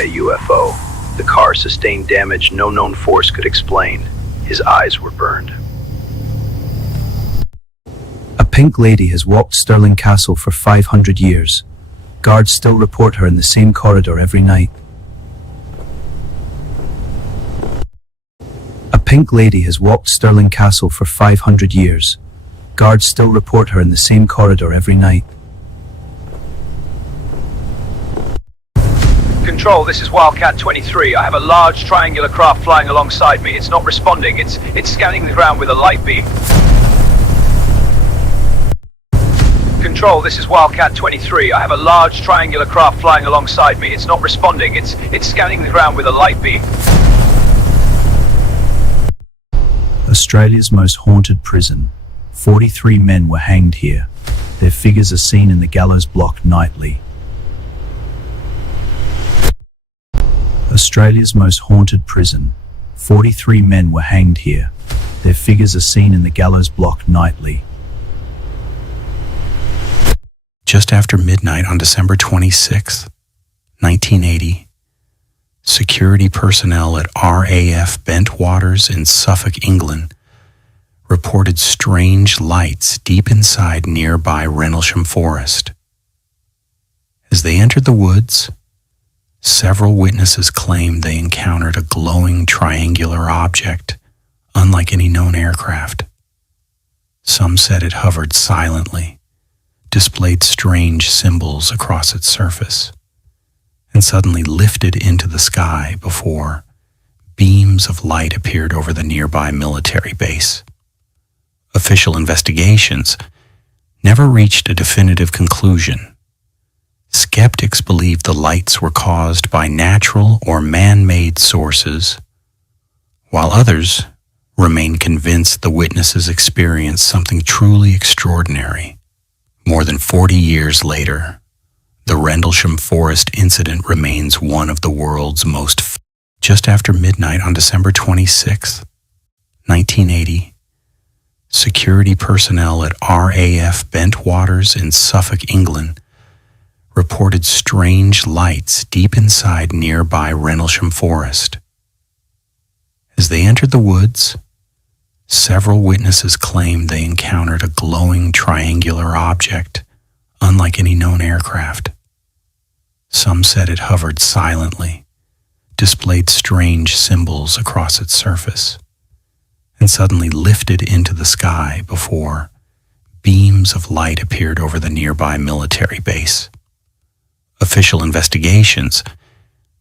a UFO. The car sustained damage no known force could explain. His eyes were burned. A pink lady has walked Stirling Castle for 500 years. Guards still report her in the same corridor every night. A pink lady has walked Stirling Castle for 500 years. Guards still report her in the same corridor every night. Control, this is Wildcat 23. I have a large triangular craft flying alongside me. It's not responding. It's scanning the ground with a light beam. Control, this is Wildcat 23. I have a large triangular craft flying alongside me. It's not responding. It's scanning the ground with a light beam. Australia's most haunted prison. 43 men were hanged here. Their figures are seen in the gallows block nightly. Australia's most haunted prison. 43 men were hanged here. Their figures are seen in the gallows block nightly. Just after midnight on December 26, 1980, security personnel at RAF Bentwaters in Suffolk, England, reported strange lights deep inside nearby Rendlesham Forest. As they entered the woods, several witnesses claimed they encountered a glowing triangular object, unlike any known aircraft. Some said it hovered silently, displayed strange symbols across its surface, and suddenly lifted into the sky before beams of light appeared over the nearby military base. Official investigations never reached a definitive conclusion. Skeptics believe the lights were caused by natural or man-made sources, while others remain convinced the witnesses experienced something truly extraordinary. More than 40 years later, the Rendlesham Forest incident remains one of the world's most. Just after midnight on December 26, 1980, security personnel at RAF Bentwaters in Suffolk, England, reported strange lights deep inside nearby Rendlesham Forest. As they entered the woods, several witnesses claimed they encountered a glowing triangular object, unlike any known aircraft. Some said it hovered silently, displayed strange symbols across its surface, and suddenly lifted into the sky before beams of light appeared over the nearby military base. Official investigations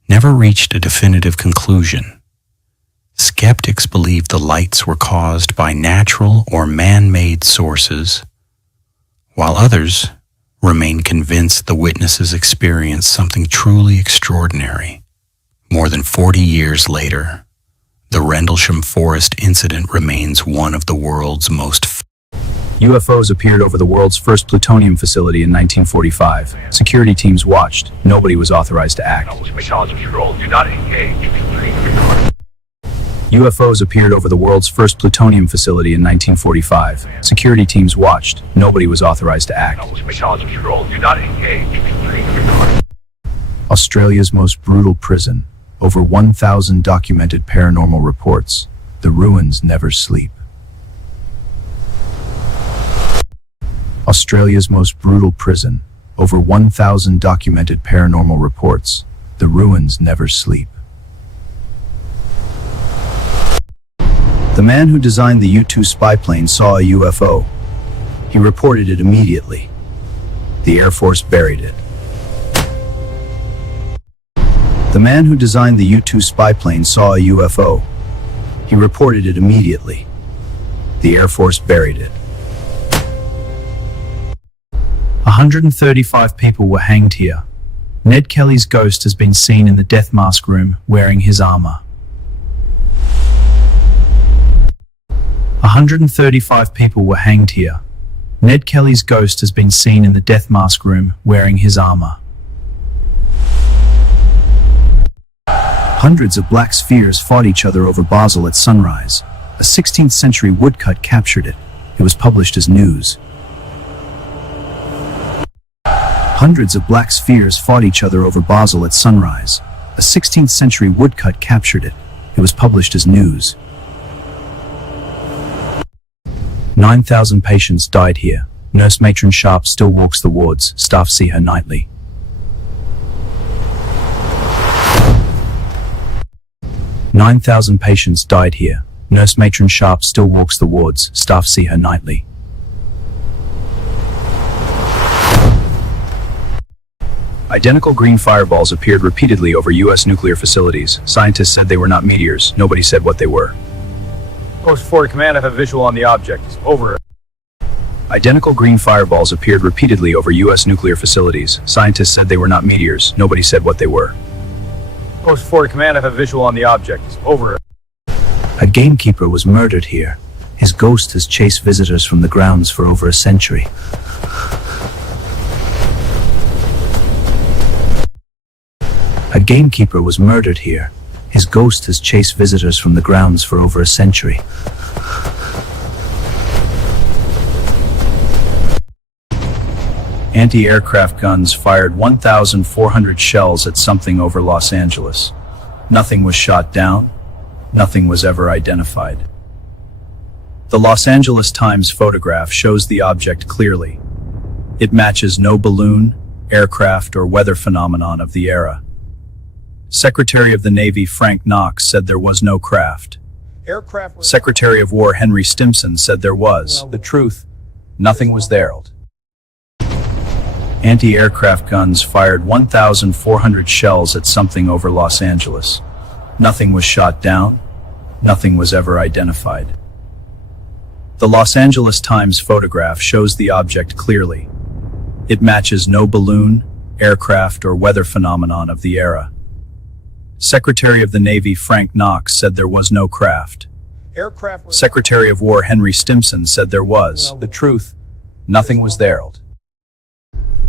never reached a definitive conclusion. Skeptics believe the lights were caused by natural or man-made sources, while others remain convinced the witnesses experienced something truly extraordinary. More than 40 years later, the Rendlesham Forest incident remains one of the world's most. UFOs appeared over the world's first plutonium facility in 1945. Security teams watched. Nobody was authorized to act. UFOs appeared over the world's first plutonium facility in 1945. Security teams watched. Nobody was authorized to act. Australia's most brutal prison. Over 1,000 documented paranormal reports. The ruins never sleep. Australia's most brutal prison. Over 1,000 documented paranormal reports. The ruins never sleep. The man who designed the U-2 spy plane saw a UFO. He reported it immediately. The Air Force buried it. The man who designed the U-2 spy plane saw a UFO. He reported it immediately. The Air Force buried it. 135 people were hanged here. Ned Kelly's ghost has been seen in the death mask room wearing his armor. 135 people were hanged here. Ned Kelly's ghost has been seen in the death mask room wearing his armor. Hundreds of black spheres fought each other over Basel at sunrise. A 16th century woodcut captured it. It was published as news. Hundreds of black spheres fought each other over Basel at sunrise. A A 16th century woodcut captured it. It was published as news. 9,000 patients died here. Nurse Matron Sharp still walks the wards. Staff see her nightly. "9,000 patients died here. Nurse Matron Sharp still walks the wards. Staff see her nightly." Identical green fireballs appeared repeatedly over U.S. nuclear facilities. Scientists said they were not meteors. Nobody said what they were. Post 4 command, I have a visual on the object. Over. Identical green fireballs appeared repeatedly over U.S. nuclear facilities. Scientists said they were not meteors. Nobody said what they were. Post 4 command, I have a visual on the object. Over. A gamekeeper was murdered here. His ghost has chased visitors from the grounds for over a century. A gamekeeper was murdered here. His ghost has chased visitors from the grounds for over a century. Anti-aircraft guns fired 1,400 shells at something over Los Angeles. Nothing was shot down. Nothing was ever identified. The Los Angeles Times photograph shows the object clearly. It matches no balloon, aircraft, or weather phenomenon of the era. Secretary of the Navy Frank Knox said there was no craft. Secretary of War Henry Stimson said there was. The truth, nothing was there. Anti-aircraft guns fired 1,400 shells at something over Los Angeles. Nothing was shot down. Nothing was ever identified. The Los Angeles Times photograph shows the object clearly. It matches no balloon, aircraft, or weather phenomenon of the era. Secretary of the Navy Frank Knox said there was no craft. Secretary of War Henry Stimson said there was. The truth, nothing was there.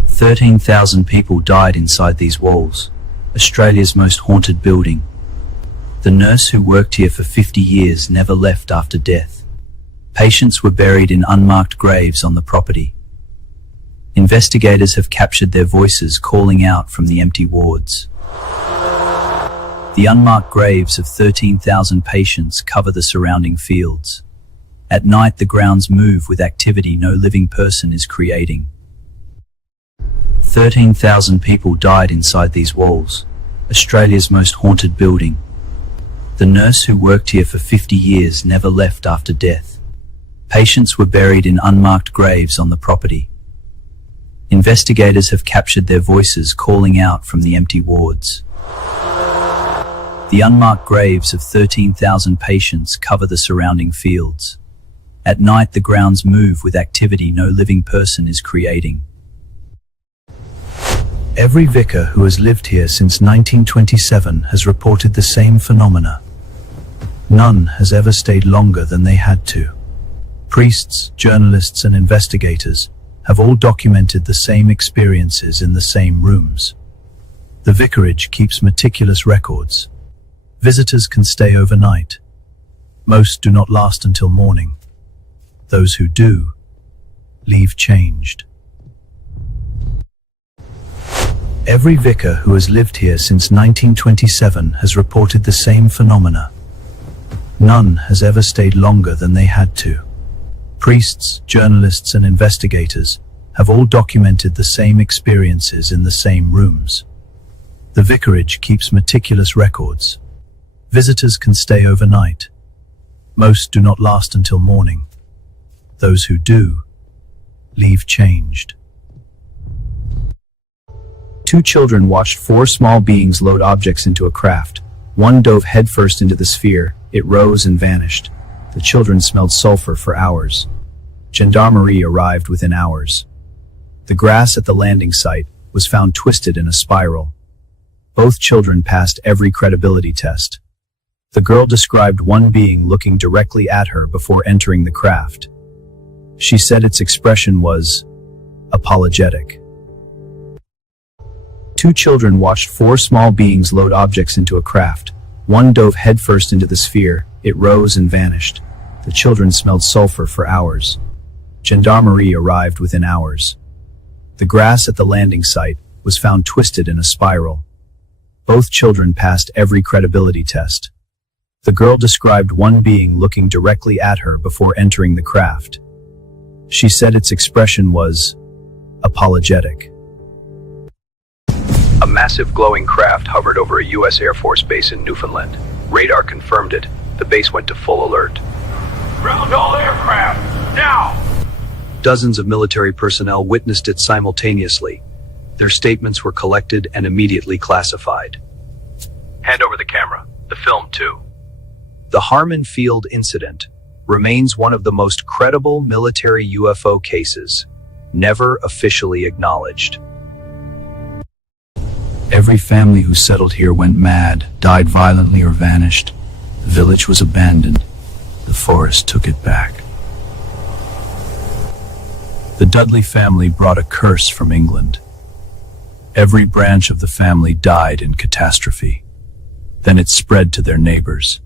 13,000 people died inside these walls. Australia's most haunted building. The nurse who worked here for 50 years never left after death. Patients were buried in unmarked graves on the property. Investigators have captured their voices calling out from the empty wards. The unmarked graves of 13,000 patients cover the surrounding fields. At night, the grounds move with activity no living person is creating. 13,000 people died inside these walls. Australia's most haunted building. The nurse who worked here for 50 years never left after death. Patients were buried in unmarked graves on the property. Investigators have captured their voices calling out from the empty wards. The unmarked graves of 13,000 patients cover the surrounding fields. At night, the grounds move with activity no living person is creating. Every vicar who has lived here since 1927 has reported the same phenomena. None has ever stayed longer than they had to. Priests, journalists, and investigators have all documented the same experiences in the same rooms. The vicarage keeps meticulous records. Visitors can stay overnight. Most do not last until morning. Those who do, leave changed. Every vicar who has lived here since 1927 has reported the same phenomena. None has ever stayed longer than they had to. Priests, journalists, and investigators have all documented the same experiences in the same rooms. The vicarage keeps meticulous records. Visitors can stay overnight. Most do not last until morning. Those who do, leave changed. 2 children watched 4 small beings load objects into a craft. One dove headfirst into the sphere. It rose and vanished. The children smelled sulfur for hours. Gendarmerie arrived within hours. The grass at the landing site was found twisted in a spiral. Both children passed every credibility test. The girl described one being looking directly at her before entering the craft. She said its expression was apologetic. 2 children watched 4 small beings load objects into a craft. One dove headfirst into the sphere. It rose and vanished. The children smelled sulfur for hours. Gendarmerie arrived within hours. The grass at the landing site was found twisted in a spiral. Both children passed every credibility test. The girl described one being looking directly at her before entering the craft. She said its expression was apologetic. A massive glowing craft hovered over a U.S. Air Force base in Newfoundland. Radar confirmed it. The base went to full alert. Ground all aircraft, now! Dozens of military personnel witnessed it simultaneously. Their statements were collected and immediately classified. Hand over the camera. The film, too. The Harmon Field incident remains one of the most credible military UFO cases, never officially acknowledged. Every family who settled here went mad, died violently, or vanished. The village was abandoned. The forest took it back. The Dudley family brought a curse from England. Every branch of the family died in catastrophe. Then it spread to their neighbors.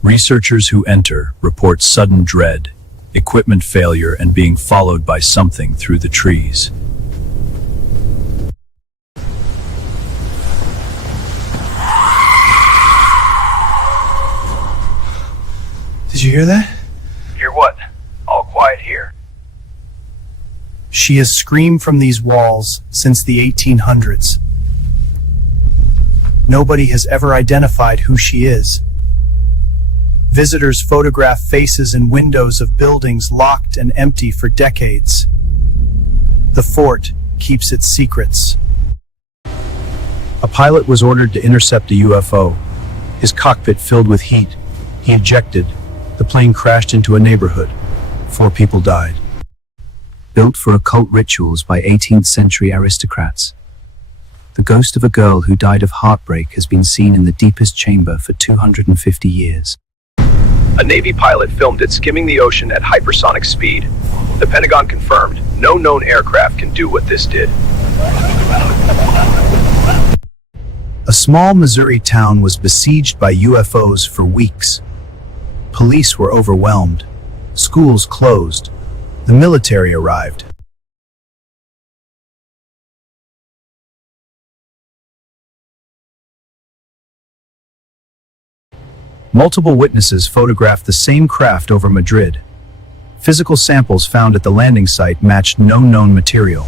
Researchers who enter report sudden dread, equipment failure, and being followed by something through the trees. Did you hear that? Hear what? All quiet here. She has screamed from these walls since the 1800s. Nobody has ever identified who she is. Visitors photograph faces and windows of buildings locked and empty for decades. The fort keeps its secrets. A pilot was ordered to intercept a UFO. His cockpit filled with heat. He ejected. The plane crashed into a neighborhood. 4 people died. Built for occult rituals by 18th century aristocrats. The ghost of a girl who died of heartbreak has been seen in the deepest chamber for 250 years. A Navy pilot filmed it skimming the ocean at hypersonic speed. The Pentagon confirmed no known aircraft can do what this did. A small Missouri town was besieged by UFOs for weeks. Police were overwhelmed. Schools closed. The military arrived. Multiple witnesses photographed the same craft over Madrid. Physical samples found at the landing site matched no known material.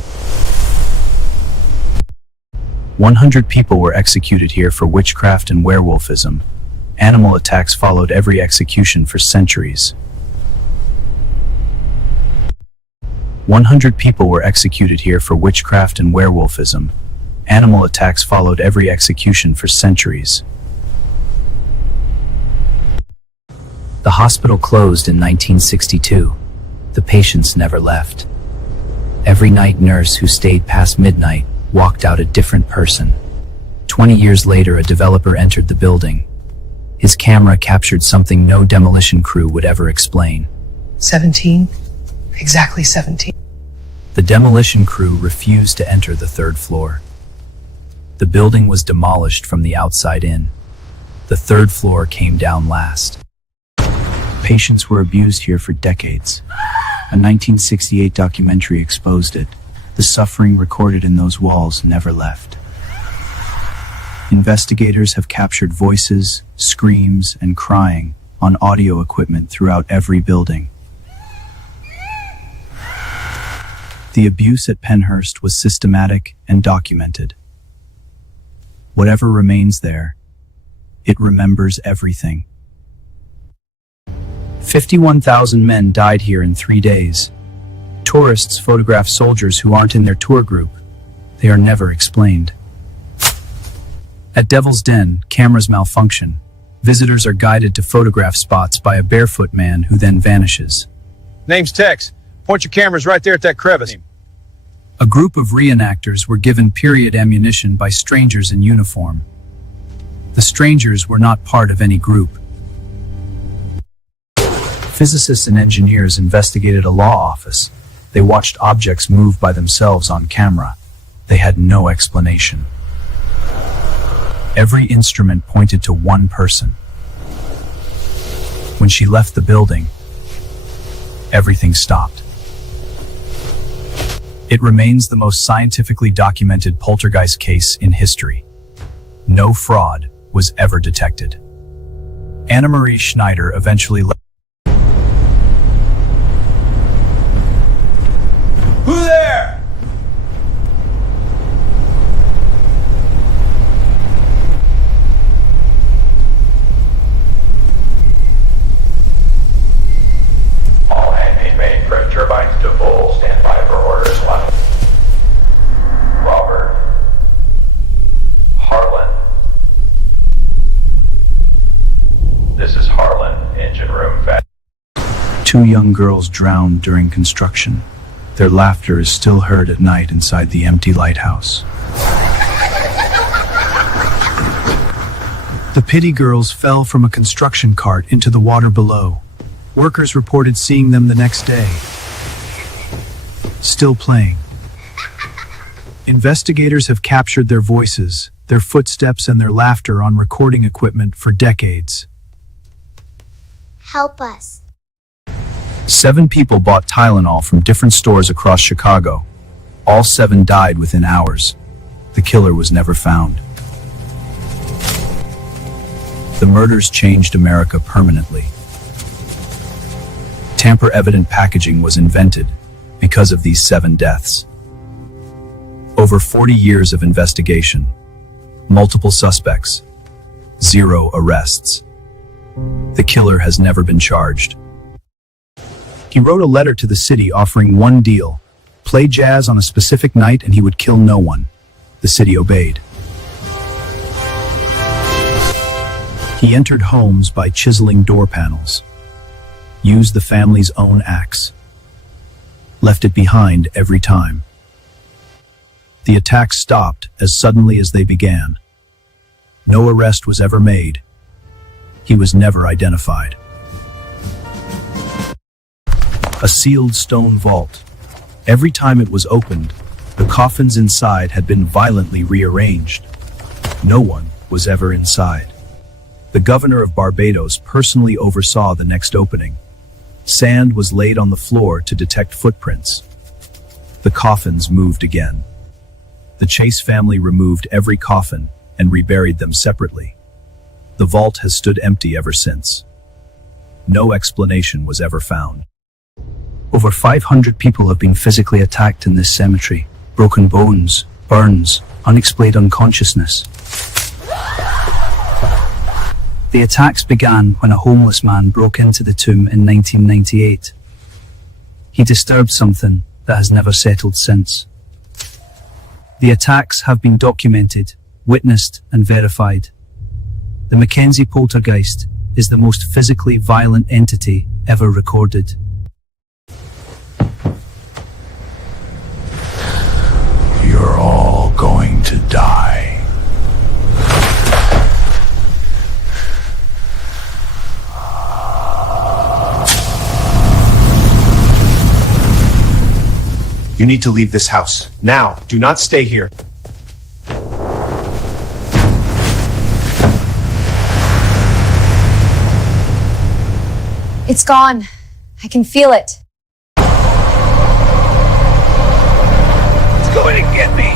100 people were executed here for witchcraft and werewolfism. Animal attacks followed every execution for centuries. 100 people were executed here for witchcraft and werewolfism. Animal attacks followed every execution for centuries. The hospital closed in 1962. The patients never left. Every night nurse who stayed past midnight walked out a different person. 20 years later, a developer entered the building. His camera captured something no demolition crew would ever explain. 17? Exactly 17. The demolition crew refused to enter the 3rd floor. The building was demolished from the outside in. The 3rd floor came down last. Patients were abused here for decades. A 1968 documentary exposed it. The suffering recorded in those walls never left. Investigators have captured voices, screams, and crying on audio equipment throughout every building. The abuse at Penhurst was systematic and documented. Whatever remains there, it remembers everything. 51,000 men died here in 3 days. Tourists photograph soldiers who aren't in their tour group. They are never explained. At Devil's Den, cameras malfunction. Visitors are guided to photograph spots by a barefoot man who then vanishes. Name's Tex. Point your cameras right there at that crevice. A group of reenactors were given period ammunition by strangers in uniform. The strangers were not part of any group. Physicists and engineers investigated a law office. They watched objects move by themselves on camera. They had no explanation. Every instrument pointed to one person. When she left the building, everything stopped. It remains the most scientifically documented poltergeist case in history. No fraud was ever detected. Anna Marie Schneider eventually left. Who there? All handmade main prep turbines to full. Stand by for orders 1. Robert. Harlan. This is Harlan, engine room fast. 2 young girls drowned during construction. Their laughter is still heard at night inside the empty lighthouse. The Pity girls fell from a construction cart into the water below. Workers reported seeing them the next day, still playing. Investigators have captured their voices, their footsteps, and their laughter on recording equipment for decades. Help us. 7 people bought Tylenol from different stores across Chicago. All 7 died within hours. The killer was never found. The murders changed America permanently. Tamper-evident packaging was invented because of these 7 deaths. Over 40 years of investigation, multiple suspects, 0 arrests. The killer has never been charged. He wrote a letter to the city offering one deal: play jazz on a specific night and he would kill no one. The city obeyed. He entered homes by chiseling door panels, used the family's own axe, left it behind every time. The attacks stopped as suddenly as they began. No arrest was ever made. He was never identified. A sealed stone vault. Every time it was opened, the coffins inside had been violently rearranged. No one was ever inside. The governor of Barbados personally oversaw the next opening. Sand was laid on the floor to detect footprints. The coffins moved again. The Chase family removed every coffin and reburied them separately. The vault has stood empty ever since. No explanation was ever found. Over 500 people have been physically attacked in this cemetery. Broken bones, burns, unexplained unconsciousness. The attacks began when a homeless man broke into the tomb in 1998. He disturbed something that has never settled since. The attacks have been documented, witnessed, and verified. The Mackenzie poltergeist is the most physically violent entity ever recorded. You're all going to die. You need to leave this house. Now. Do not stay here. It's gone. I can feel it. It's going to get me.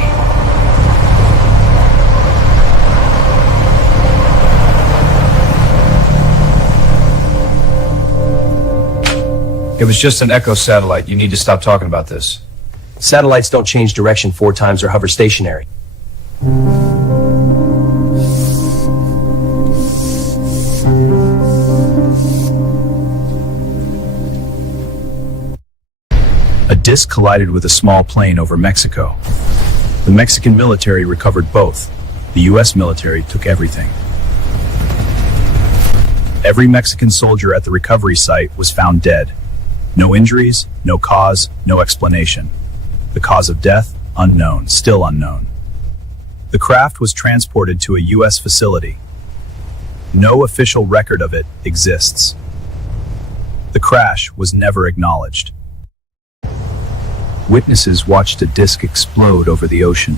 It was just an echo satellite. You need to stop talking about this. Satellites don't change direction 4 times or hover stationary. A disc collided with a small plane over Mexico. The Mexican military recovered both. The US military took everything. Every Mexican soldier at the recovery site was found dead. No injuries, no cause, no explanation. The cause of death, unknown, still unknown. The craft was transported to a US facility. No official record of it exists. The crash was never acknowledged. Witnesses watched a disc explode over the ocean.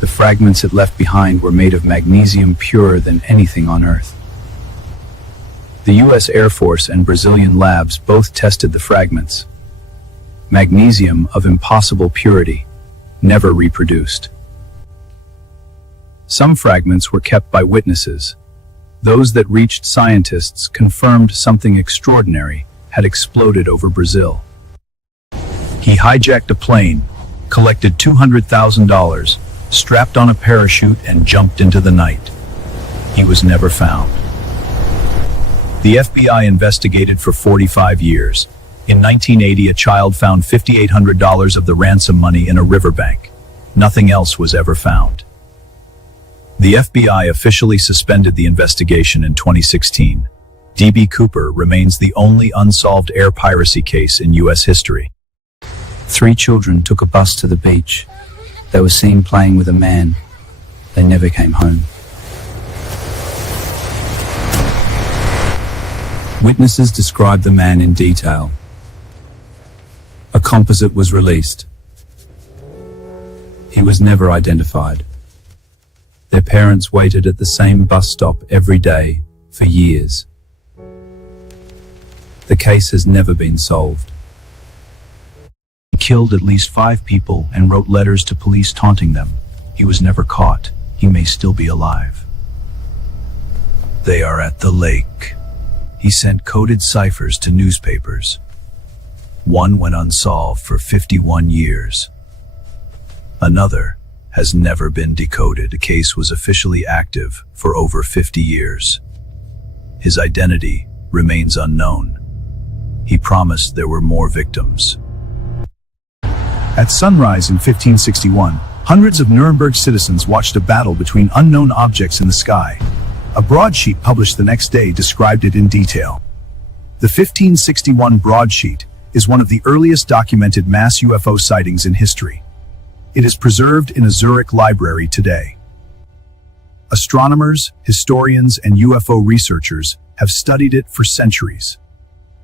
The fragments it left behind were made of magnesium purer than anything on Earth. The US Air Force and Brazilian labs both tested the fragments. Magnesium of impossible purity, never reproduced. Some fragments were kept by witnesses. Those that reached scientists confirmed something extraordinary had exploded over Brazil. He hijacked a plane, collected $200,000, strapped on a parachute, and jumped into the night. He was never found. The FBI investigated for 45 years. In 1980, a child found $5,800 of the ransom money in a riverbank. Nothing else was ever found. The FBI officially suspended the investigation in 2016. D.B. Cooper remains the only unsolved air piracy case in U.S. history. 3 children took a bus to the beach. They were seen playing with a man. They never came home. Witnesses described the man in detail. A composite was released. He was never identified. Their parents waited at the same bus stop every day for years. The case has never been solved. He killed at least 5 people and wrote letters to police taunting them. He was never caught. He may still be alive. They are at the lake. He sent coded ciphers to newspapers. One went unsolved for 51 years. Another has never been decoded. The case was officially active for over 50 years. His identity remains unknown. He promised there were more victims. At sunrise in 1561, hundreds of Nuremberg citizens watched a battle between unknown objects in the sky. A broadsheet published the next day described it in detail. The 1561 broadsheet is one of the earliest documented mass UFO sightings in history. It is preserved in a Zurich library today. Astronomers, historians, and UFO researchers have studied it for centuries.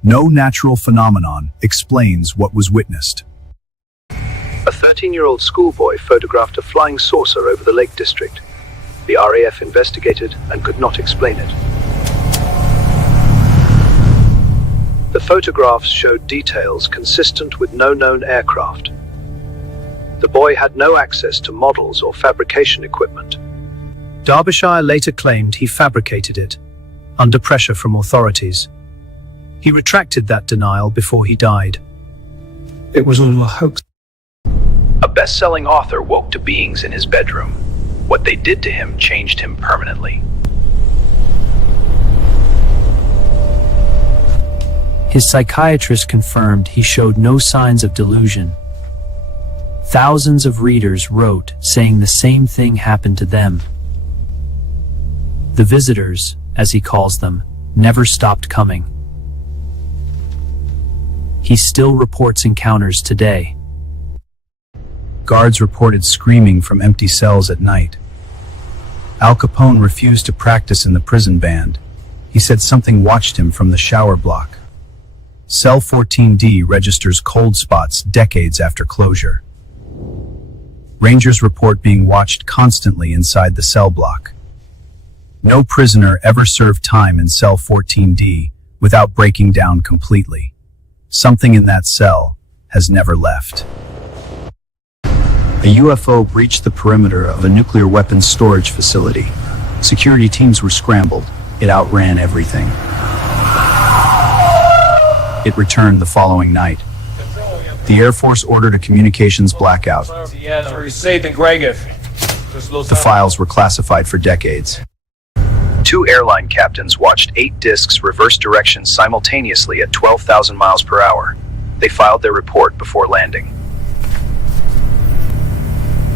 No natural phenomenon explains what was witnessed. A 13-year-old schoolboy photographed a flying saucer over the Lake District. The RAF investigated and could not explain it. The photographs showed details consistent with no known aircraft. The boy had no access to models or fabrication equipment. Derbyshire later claimed he fabricated it, under pressure from authorities. He retracted that denial before he died. It was all a hoax. A best-selling author woke to beings in his bedroom. What they did to him changed him permanently. His psychiatrist confirmed he showed no signs of delusion. Thousands of readers wrote saying the same thing happened to them. The visitors, as he calls them, never stopped coming. He still reports encounters today. Guards reported screaming from empty cells at night. Al Capone refused to practice in the prison band. He said something watched him from the shower block. Cell 14D registers cold spots decades after closure. Rangers report being watched constantly inside the cell block. No prisoner ever served time in cell 14D without breaking down completely. Something in that cell has never left. A UFO breached the perimeter of a nuclear weapons storage facility. Security teams were scrambled. It outran everything. It returned the following night. The Air Force ordered a communications blackout. The files were classified for decades. 2 airline captains watched 8 discs reverse direction simultaneously at 12,000 miles per hour. They filed their report before landing.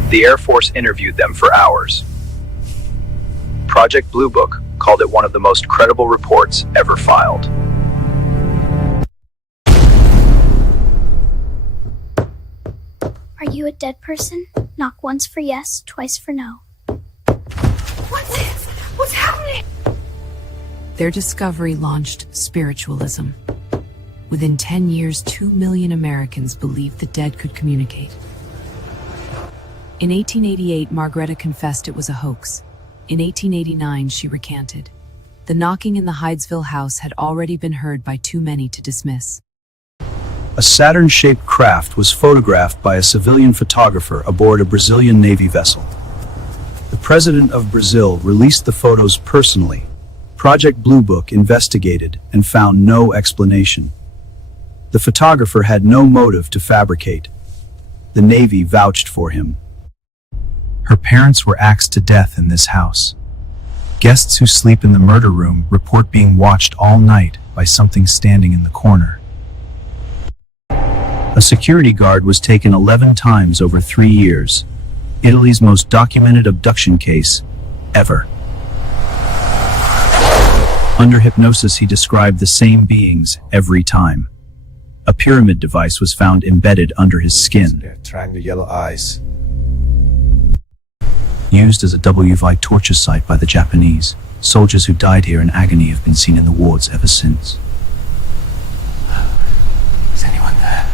The Air Force interviewed them for hours. Project Blue Book called it one of the most credible reports ever filed. Are you a dead person? Knock once for yes, twice for no. What's this? What's happening? Their discovery launched spiritualism. Within 10 years, 2 million Americans believed the dead could communicate. In 1888, Margareta confessed it was a hoax. In 1889, she recanted. The knocking in the Hydesville house had already been heard by too many to dismiss. A Saturn-shaped craft was photographed by a civilian photographer aboard a Brazilian Navy vessel. The president of Brazil released the photos personally. Project Blue Book investigated and found no explanation. The photographer had no motive to fabricate. The Navy vouched for him. Her parents were axed to death in this house. Guests who sleep in the murder room report being watched all night by something standing in the corner. A security guard was taken 11 times over 3 years. Italy's most documented abduction case ever. Under hypnosis, he described the same beings every time. A pyramid device was found embedded under his skin. Triangle yellow eyes. Used as a WV torture site by the Japanese, soldiers who died here in agony have been seen in the wards ever since. Is anyone there?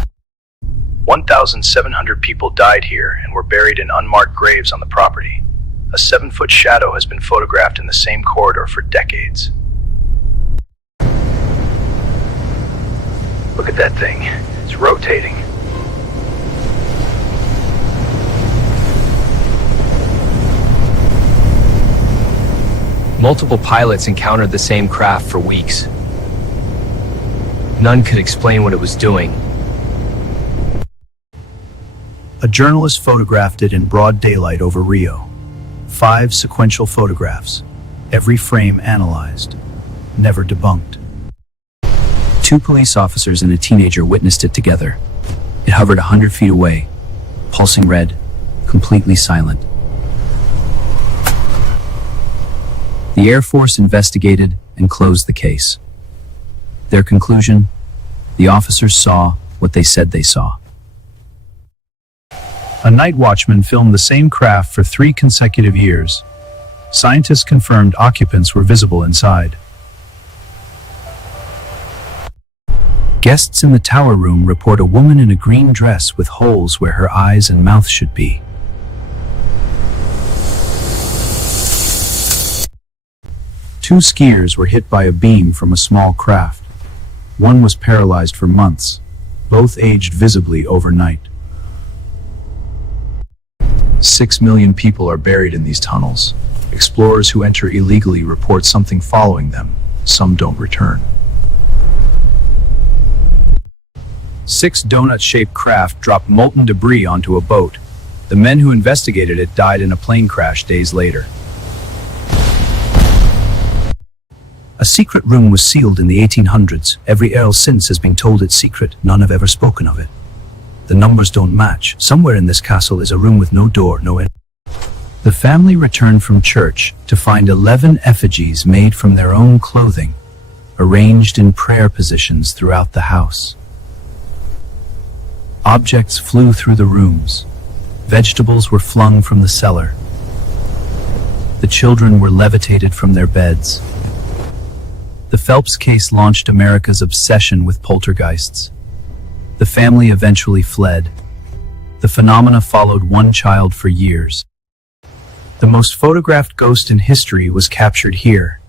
1,700 people died here and were buried in unmarked graves on the property. A 7-foot shadow has been photographed in the same corridor for decades. Look at that thing. It's rotating. Multiple pilots encountered the same craft for weeks. None could explain what it was doing. A journalist photographed it in broad daylight over Rio. 5 sequential photographs, every frame analyzed, never debunked. 2 police officers and a teenager witnessed it together. It hovered 100 feet away, pulsing red, completely silent. The Air Force investigated and closed the case. Their conclusion: the officers saw what they said they saw. A night watchman filmed the same craft for 3 consecutive years. Scientists confirmed occupants were visible inside. Guests in the tower room report a woman in a green dress with holes where her eyes and mouth should be. Two skiers were hit by a beam from a small craft. One was paralyzed for months. Both aged visibly overnight. 6 million people are buried in these tunnels. Explorers who enter illegally report something following them. Some don't return. 6 donut-shaped craft dropped molten debris onto a boat. The men who investigated it died in a plane crash days later. A secret room was sealed in the 1800s. Every earl since has been told it's secret. None have ever spoken of it. The numbers don't match. Somewhere in this castle is a room with no door, no end. The family returned from church to find 11 effigies made from their own clothing, arranged in prayer positions throughout the house. Objects flew through the rooms. Vegetables were flung from the cellar. The children were levitated from their beds. The Phelps case launched America's obsession with poltergeists. The family eventually fled. The phenomena followed one child for years. The most photographed ghost in history was captured here.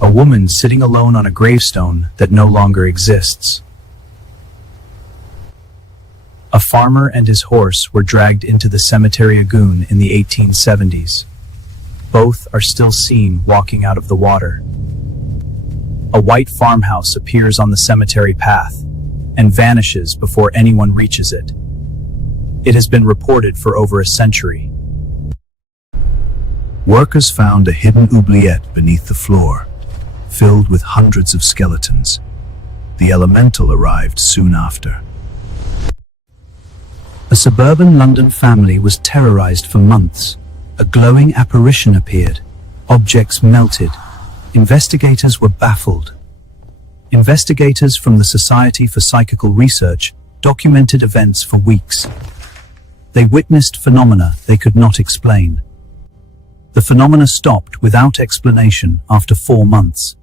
A woman sitting alone on a gravestone that no longer exists. A farmer and his horse were dragged into the cemetery lagoon in the 1870s. Both are still seen walking out of the water. A white farmhouse appears on the cemetery path and vanishes before anyone reaches it. It has been reported for over a century. Workers found a hidden oubliette beneath the floor, filled with hundreds of skeletons. The elemental arrived soon after. A suburban London family was terrorized for months. A glowing apparition appeared. Objects melted. Investigators were baffled. Investigators from the Society for Psychical Research documented events for weeks. They witnessed phenomena they could not explain. The phenomena stopped without explanation after 4 months.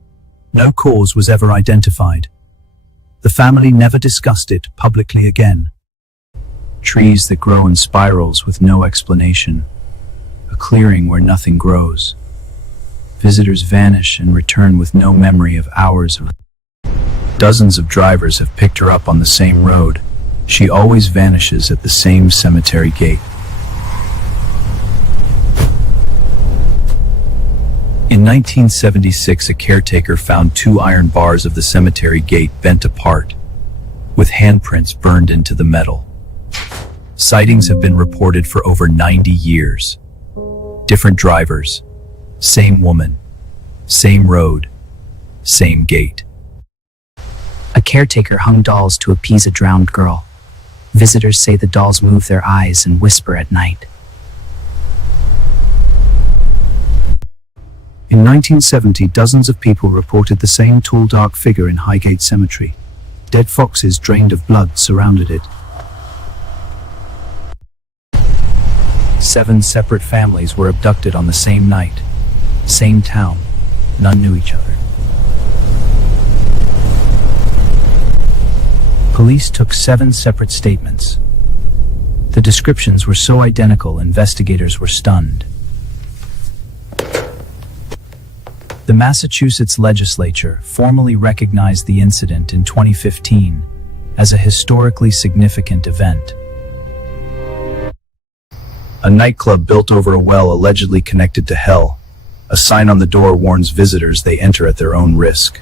No cause was ever identified. The family never discussed it publicly again. Trees that grow in spirals with no explanation. A clearing where nothing grows. Visitors vanish and return with no memory of hours. Dozens of drivers have picked her up on the same road. She always vanishes at the same cemetery gate. 1976, a caretaker found 2 iron bars of the cemetery gate bent apart, with handprints burned into the metal. Sightings have been reported for over 90 years. Different drivers, same woman, same road, same gate. A caretaker hung dolls to appease a drowned girl. Visitors say the dolls move their eyes and whisper at night. In 1970, dozens of people reported the same tall, dark figure in Highgate Cemetery. Dead foxes drained of blood surrounded it. 7 separate families were abducted on the same night. Same town. None knew each other. Police took 7 separate statements. The descriptions were so identical, investigators were stunned. The Massachusetts legislature formally recognized the incident in 2015 as a historically significant event. A nightclub built over a well allegedly connected to hell. A sign on the door warns visitors they enter at their own risk.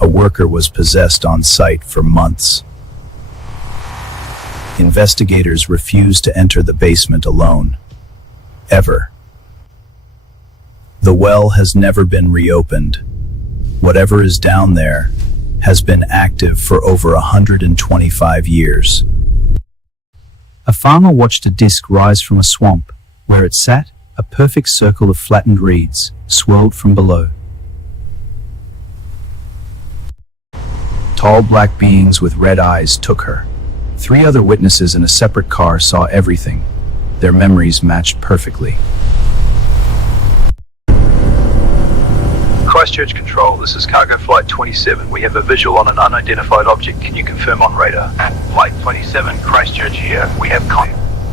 A worker was possessed on site for months. Investigators refused to enter the basement alone. Ever. The well has never been reopened. Whatever is down there has been active for over 125 years. A farmer watched a disc rise from a swamp. Where it sat, a perfect circle of flattened reeds swirled from below. Tall black beings with red eyes took her. 3 other witnesses in a separate car saw everything. Their memories matched perfectly. Christchurch Control, this is Cargo Flight 27. We have a visual on an unidentified object. Can you confirm on radar? Flight 27, Christchurch here. We have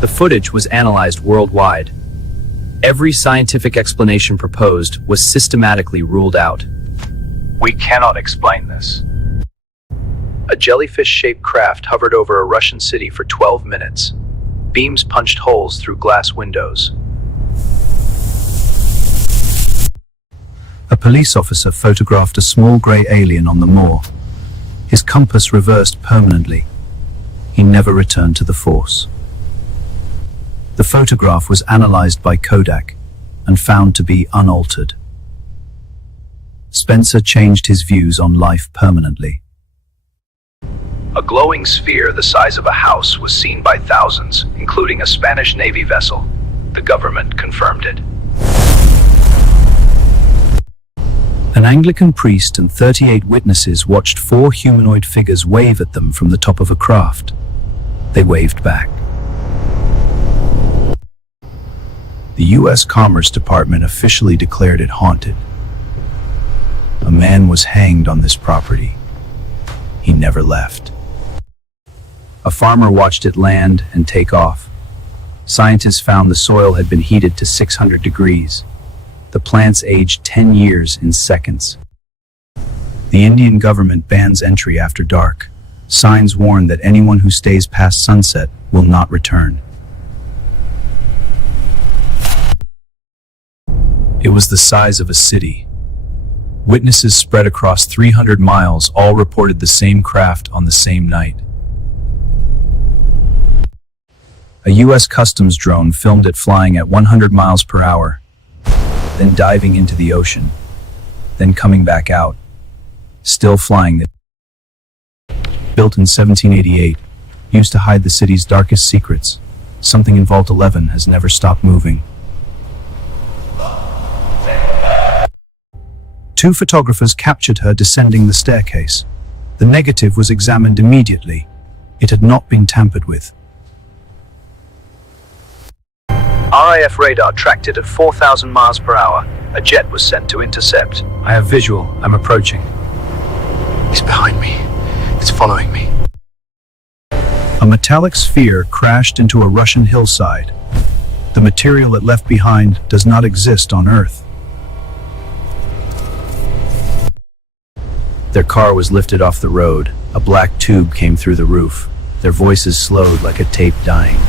The footage was analyzed worldwide. Every scientific explanation proposed was systematically ruled out. We cannot explain this. A jellyfish-shaped craft hovered over a Russian city for 12 minutes. Beams punched holes through glass windows. A police officer photographed a small grey alien on the moor. His compass reversed permanently. He never returned to the force. The photograph was analyzed by Kodak and found to be unaltered. Spencer changed his views on life permanently. A glowing sphere the size of a house was seen by thousands, including a Spanish Navy vessel. The government confirmed it. An Anglican priest and 38 witnesses watched 4 humanoid figures wave at them from the top of a craft. They waved back. The U.S. Commerce Department officially declared it haunted. A man was hanged on this property. He never left. A farmer watched it land and take off. Scientists found the soil had been heated to 600 degrees. The plants aged 10 years in seconds. The Indian government bans entry after dark. Signs warn that anyone who stays past sunset will not return. It was the size of a city. Witnesses spread across 300 miles all reported the same craft on the same night. A U.S. Customs drone filmed it flying at 100 miles per hour, then diving into the ocean, then coming back out, still flying. Built in 1788, used to hide the city's darkest secrets. Something in Vault 11 has never stopped moving. 2 photographers captured her descending the staircase. The negative was examined immediately. It had not been tampered with. RAF radar tracked it at 4,000 miles per hour. A jet was sent to intercept. I have visual. I'm approaching. He's behind me. It's following me. A metallic sphere crashed into a Russian hillside. The material it left behind does not exist on Earth. Their car was lifted off the road. A black tube came through the roof. Their voices slowed like a tape dying.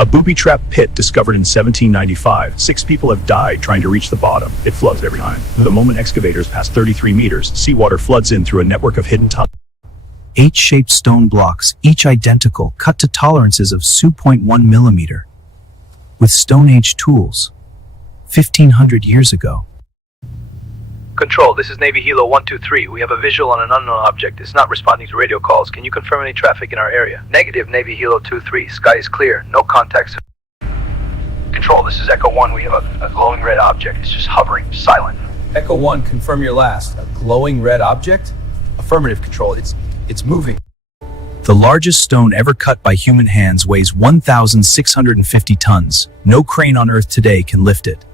A booby-trap pit discovered in 1795. 6 people have died trying to reach the bottom. It floods every time. The moment excavators pass 33 meters, seawater floods in through a network of hidden tunnels. 8 stone blocks, each identical, cut to tolerances of 2.1 millimeter. With Stone Age tools. 1500 years ago. Control, this is Navy Hilo 123. We have a visual on an unknown object. It's not responding to radio calls. Can you confirm any traffic in our area? Negative, Navy Hilo 23. Sky is clear. No contacts. Control, this is Echo 1. We have a glowing red object. It's just hovering, silent. Echo 1, confirm your last. A glowing red object? Affirmative, Control. It's moving. The largest stone ever cut by human hands weighs 1,650 tons. No crane on Earth today can lift it.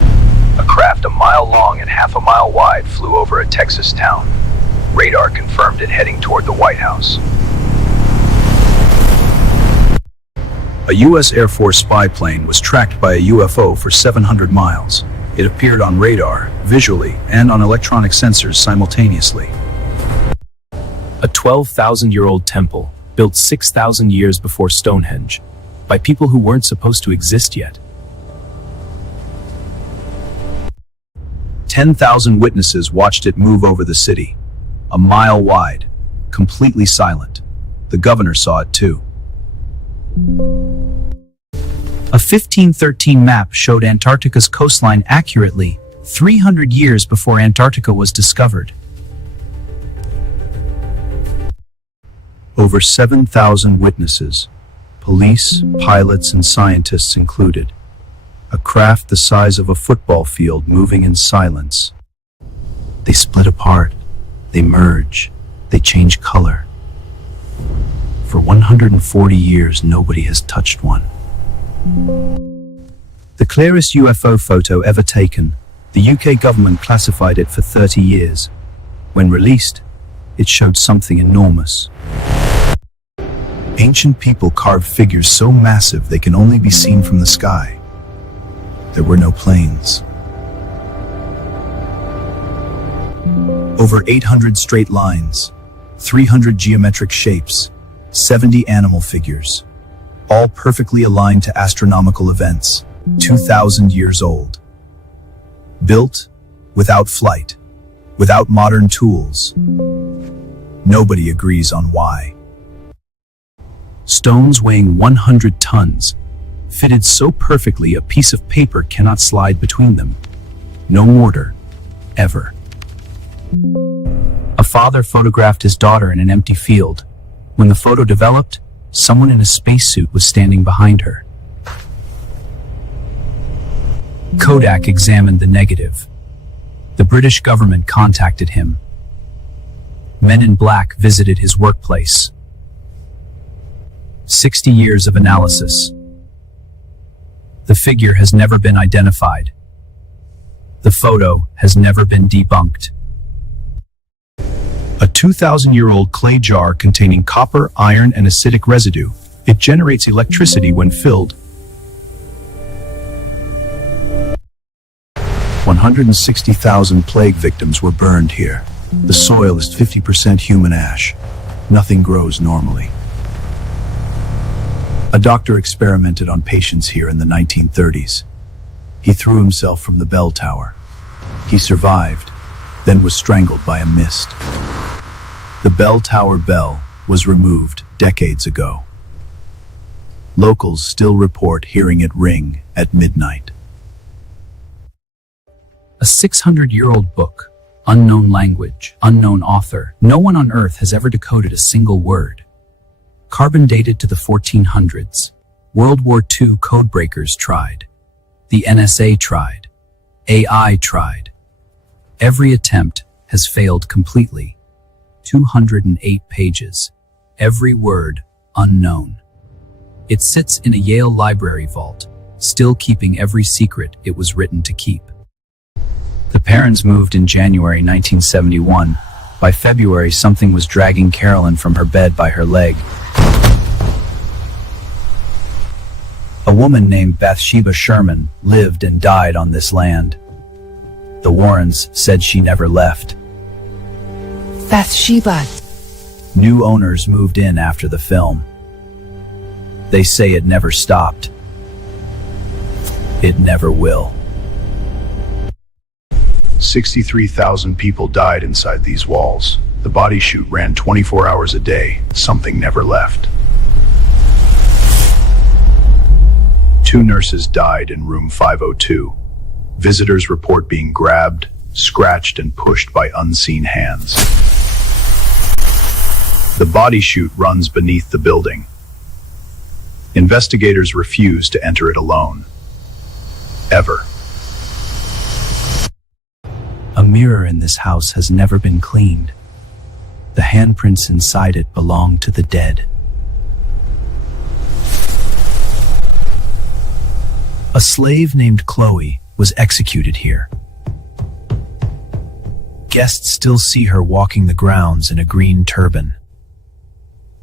A craft a mile long and half a mile wide flew over a Texas town. Radar confirmed it heading toward the White House. A U.S. Air Force spy plane was tracked by a UFO for 700 miles. It appeared on radar, visually, and on electronic sensors simultaneously. A 12,000-year-old temple, built 6,000 years before Stonehenge, by people who weren't supposed to exist yet. 10,000 witnesses watched it move over the city, a mile wide, completely silent. The governor saw it too. A 1513 map showed Antarctica's coastline accurately, 300 years before Antarctica was discovered. Over 7,000 witnesses, police, pilots, and scientists included. A craft the size of a football field moving in silence. They split apart, they merge, they change color. For 140 years, nobody has touched one. The clearest UFO photo ever taken, the UK government classified it for 30 years. When released, it showed something enormous. Ancient people carved figures so massive they can only be seen from the sky. There were no planes. Over 800 straight lines, 300 geometric shapes, 70 animal figures, all perfectly aligned to astronomical events, 2,000 years old. Built without flight, without modern tools. Nobody agrees on why. Stones weighing 100 tons, fitted so perfectly a piece of paper cannot slide between them. No mortar, ever. A father photographed his daughter in an empty field. When the photo developed, someone in a spacesuit was standing behind her. Kodak examined the negative. The British government contacted him. Men in Black visited his workplace. 60 years of analysis. The figure has never been identified. The photo has never been debunked. A 2,000-year-old clay jar containing copper, iron, and acidic residue. It generates electricity when filled. 160,000 plague victims were burned here. The soil is 50% human ash. Nothing grows normally. A doctor experimented on patients here in the 1930s. He threw himself from the bell tower. He survived, then was strangled by a mist. The bell tower bell was removed decades ago. Locals still report hearing it ring at midnight. A 600-year-old book, unknown language, unknown author. No one on Earth has ever decoded a single word. Carbon dated to the 1400s. World War II codebreakers tried. The NSA tried. AI tried. Every attempt has failed completely. 208 pages. Every word unknown. It sits in a Yale library vault, still keeping every secret it was written to keep. The parents moved in January 1971. By February, something was dragging Carolyn from her bed by her leg. A woman named Bathsheba Sherman lived and died on this land. The Warrens said she never left. Bathsheba. New owners moved in after the film. They say it never stopped. It never will. 63,000 people died inside these walls. The body chute ran 24 hours a day. Something never left. 2 nurses died in room 502. Visitors report being grabbed, scratched, and pushed by unseen hands. The body chute runs beneath the building. Investigators refuse to enter it alone. Ever. A mirror in this house has never been cleaned. The handprints inside it belong to the dead. A slave named Chloe was executed here. Guests still see her walking the grounds in a green turban.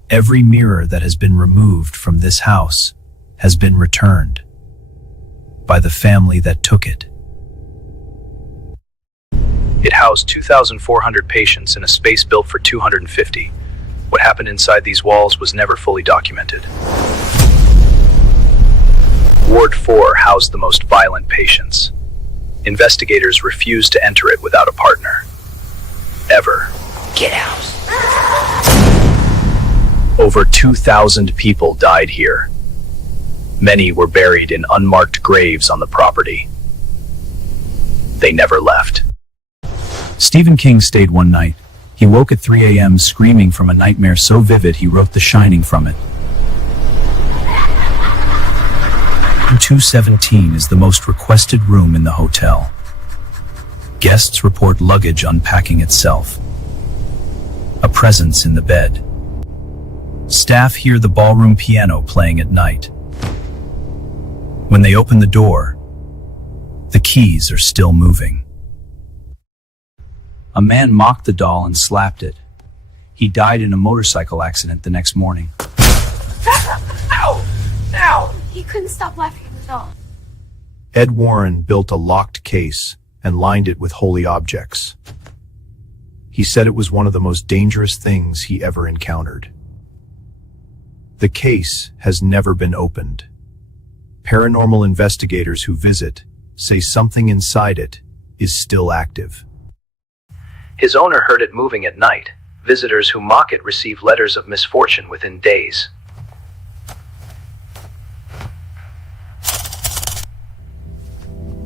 Every mirror that has been removed from this house has been returned by the family that took it. It housed 2,400 patients in a space built for 250. What happened inside these walls was never fully documented. Ward 4 housed the most violent patients. Investigators refused to enter it without a partner. Ever. Get out. Over 2,000 people died here. Many were buried in unmarked graves on the property. They never left. Stephen King stayed one night. He woke at 3 a.m. screaming from a nightmare so vivid he wrote The Shining from it. Room 217 is the most requested room in the hotel. Guests report luggage unpacking itself. A presence in the bed. Staff hear the ballroom piano playing at night. When they open the door, the keys are still moving. A man mocked the doll and slapped it. He died in a motorcycle accident the next morning. Ow! Ow! He couldn't stop laughing at the doll. Ed Warren built a locked case and lined it with holy objects. He said it was one of the most dangerous things he ever encountered. The case has never been opened. Paranormal investigators who visit say something inside it is still active. His owner heard it moving at night. Visitors who mock it receive letters of misfortune within days.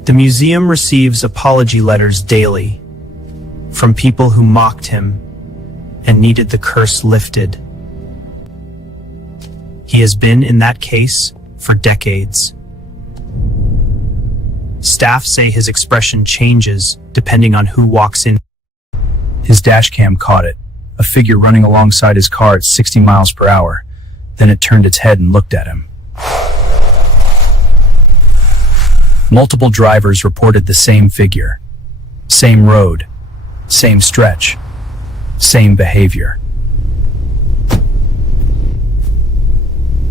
The museum receives apology letters daily from people who mocked him and needed the curse lifted. He has been in that case for decades. Staff say his expression changes depending on who walks in. His dash cam caught it, a figure running alongside his car at 60 miles per hour. Then it turned its head and looked at him. Multiple drivers reported the same figure, same road, same stretch, same behavior.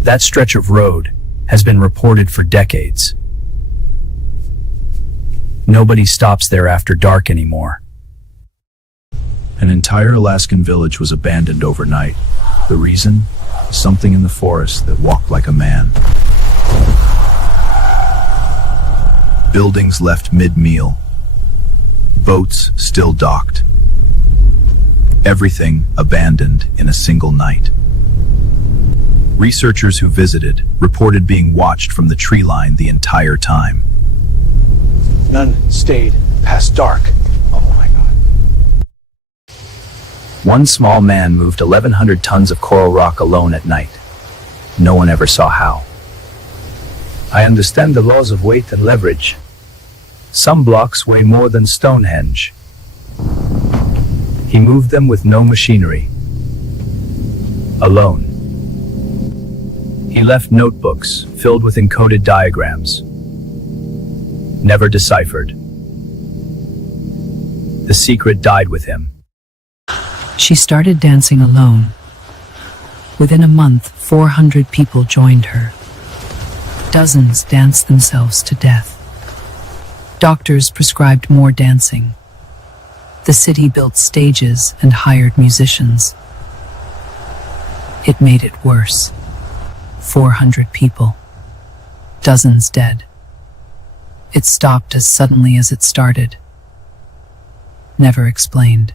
That stretch of road has been reported for decades. Nobody stops there after dark anymore. An entire Alaskan village was abandoned overnight. The reason? Something in the forest that walked like a man. Buildings left mid-meal. Boats still docked. Everything abandoned in a single night. Researchers who visited reported being watched from the tree line the entire time. None stayed past dark. Oh my God. One small man moved 1,100 tons of coral rock alone at night. No one ever saw how. I understand the laws of weight and leverage. Some blocks weigh more than Stonehenge. He moved them with no machinery. Alone. He left notebooks filled with encoded diagrams. Never deciphered. The secret died with him. She started dancing alone. Within a month, 400 people joined her. Dozens danced themselves to death. Doctors prescribed more dancing. The city built stages and hired musicians. It made it worse. 400 people. Dozens dead. It stopped as suddenly as it started. Never explained.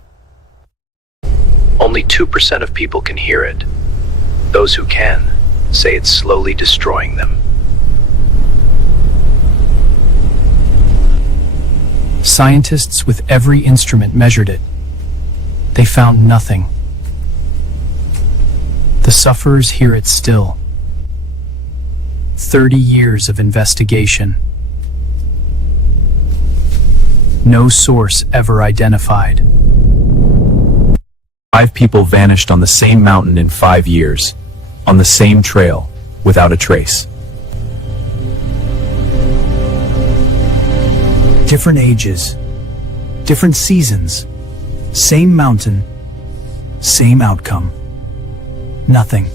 Only 2% of people can hear it. Those who can say it's slowly destroying them. Scientists with every instrument measured it. They found nothing. The sufferers hear it still. 30 years of investigation. No source ever identified. 5 people vanished on the same mountain in 5 years, on the same trail, without a trace. Different ages, different seasons, same mountain, same outcome. Nothing.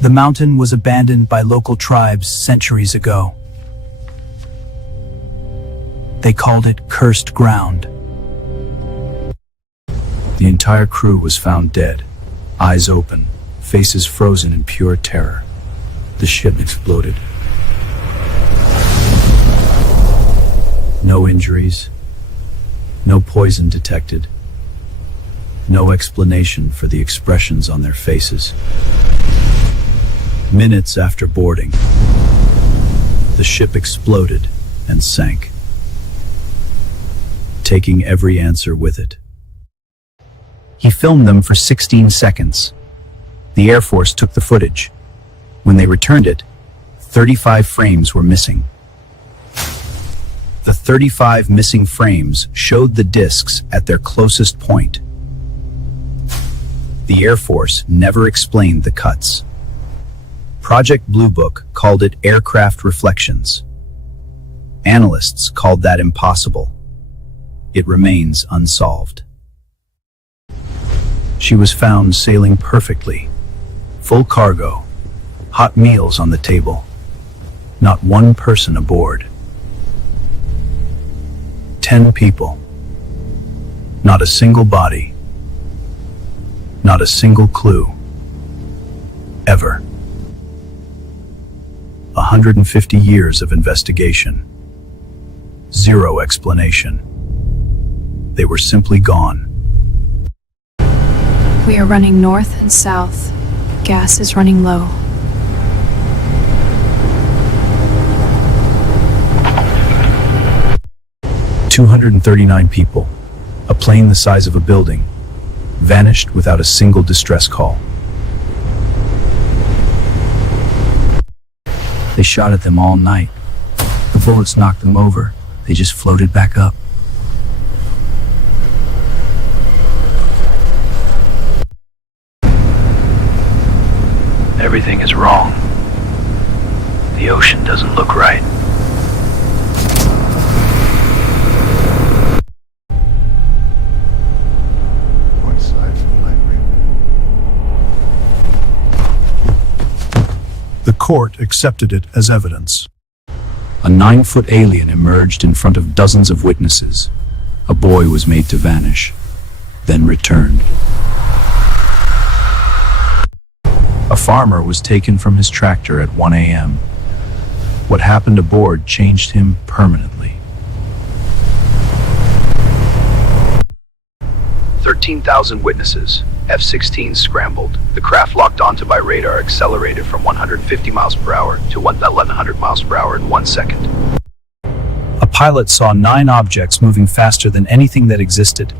The mountain was abandoned by local tribes centuries ago. They called it cursed ground. The entire crew was found dead, eyes open, faces frozen in pure terror. The ship exploded. No injuries, no poison detected, no explanation for the expressions on their faces. Minutes after boarding, the ship exploded and sank, taking every answer with it. He filmed them for 16 seconds. The Air Force took the footage. When they returned it, 35 frames were missing. The 35 missing frames showed the discs at their closest point. The Air Force never explained the cuts. Project Blue Book called it aircraft reflections. Analysts called that impossible. It remains unsolved. She was found sailing perfectly. Full cargo, hot meals on the table. Not one person aboard. 10 people. Not a single body. Not a single clue. Ever. 150 years of investigation. Zero explanation. They were simply gone. We are running north and south. Gas is running low. "239 people, a plane the size of a building, vanished without a single distress call." They shot at them all night. The bullets knocked them over. They just floated back up. Everything is wrong. The ocean doesn't look right. The court accepted it as evidence. A 9-foot alien emerged in front of dozens of witnesses. A boy was made to vanish, then returned. A farmer was taken from his tractor at 1 a.m. What happened aboard changed him permanently. 13,000 witnesses. F-16s scrambled. The craft locked onto by radar accelerated from 150 miles per hour to 1,100 miles per hour in 1 second. A pilot saw 9 objects moving faster than anything that existed.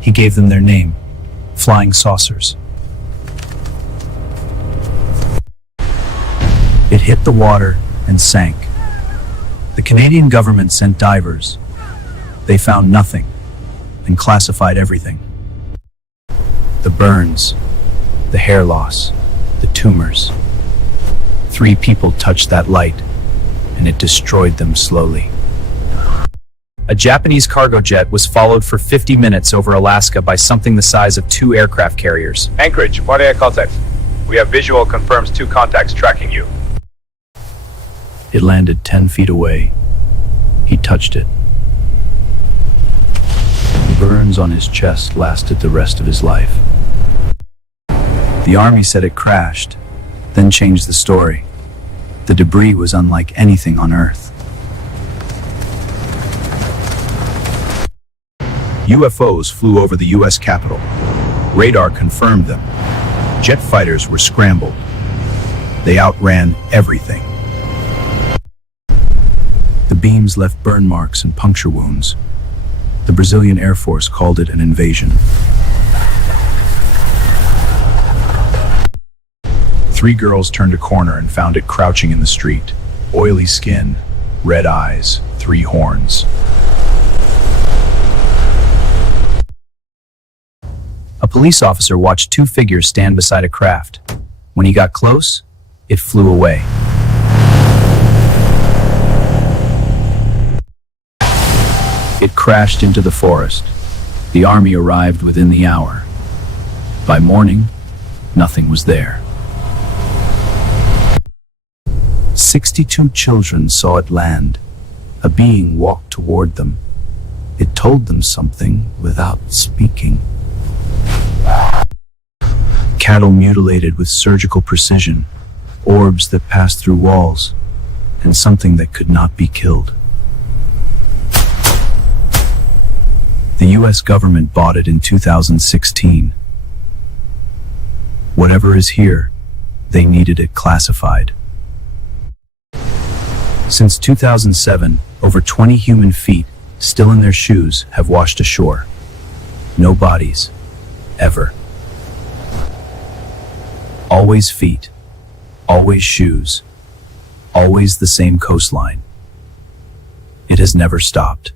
He gave them their name: flying saucers. It hit the water and sank. The Canadian government sent divers. They found nothing and classified everything. The burns, the hair loss, the tumors. 3 people touched that light, and it destroyed them slowly. A Japanese cargo jet was followed for 50 minutes over Alaska by something the size of 2 aircraft carriers. Anchorage, what air contact? We have visual confirms 2 contacts tracking you. It landed 10 feet away. He touched it. Burns on his chest lasted the rest of his life. The Army said it crashed, then changed the story. The debris was unlike anything on Earth. UFOs flew over the U.S. Capitol. Radar confirmed them. Jet fighters were scrambled. They outran everything. The beams left burn marks and puncture wounds. The Brazilian Air Force called it an invasion. 3 girls turned a corner and found it crouching in the street. Oily skin, red eyes, 3 horns. A police officer watched 2 figures stand beside a craft. When he got close, it flew away. It crashed into the forest. The Army arrived within the hour. By morning, nothing was there. 62 children saw it land. A being walked toward them. It told them something without speaking. Cattle mutilated with surgical precision, orbs that passed through walls, and something that could not be killed. The US government bought it in 2016. Whatever is here, they needed it classified. Since 2007, over 20 human feet, still in their shoes, have washed ashore. No bodies. Ever. Always feet. Always shoes. Always the same coastline. It has never stopped.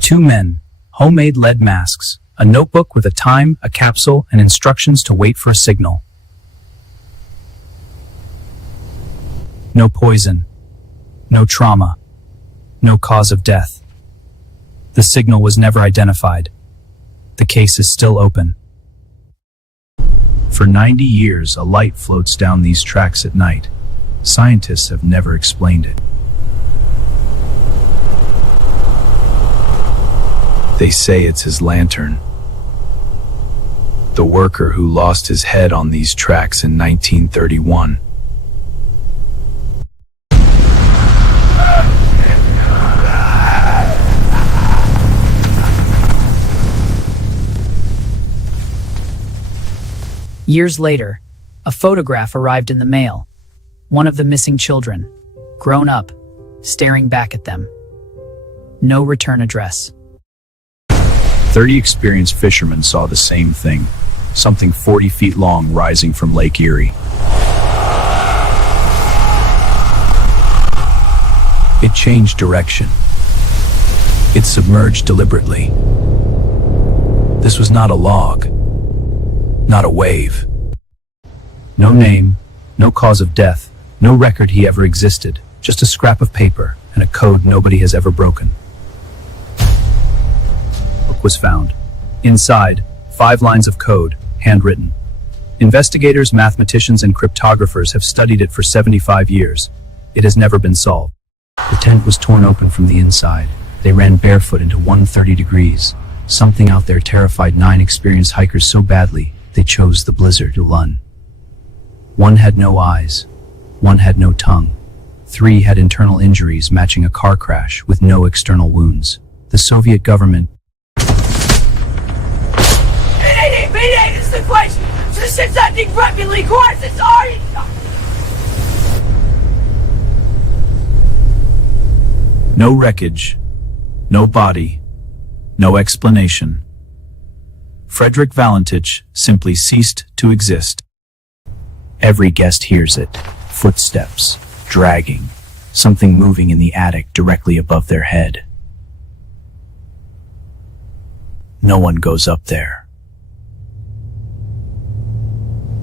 2 men, homemade lead masks, a notebook with a time, a capsule, and instructions to wait for a signal. No poison. No trauma. No cause of death. The signal was never identified. The case is still open. For 90 years, a light floats down these tracks at night. Scientists have never explained it. They say it's his lantern. The worker who lost his head on these tracks in 1931. Years later, a photograph arrived in the mail. One of the missing children, grown up, staring back at them. No return address. 30 experienced fishermen saw the same thing, something 40 feet long rising from Lake Erie. It changed direction. It submerged deliberately. This was not a log, not a wave. No name, no cause of death, no record he ever existed, just a scrap of paper and a code nobody has ever broken. Was found. Inside, 5 lines of code, handwritten. Investigators, mathematicians, and cryptographers have studied it for 75 years. It has never been solved. The tent was torn open from the inside. They ran barefoot into 130 degrees. Something out there terrified 9 experienced hikers so badly, they chose the blizzard to run. 1 had no eyes. 1 had no tongue. 3 had internal injuries matching a car crash with no external wounds. The Soviet government No wreckage, no body, no explanation. Frederick Valentich simply ceased to exist. Every guest hears it. Footsteps, dragging, something moving in the attic directly above their head. No one goes up there.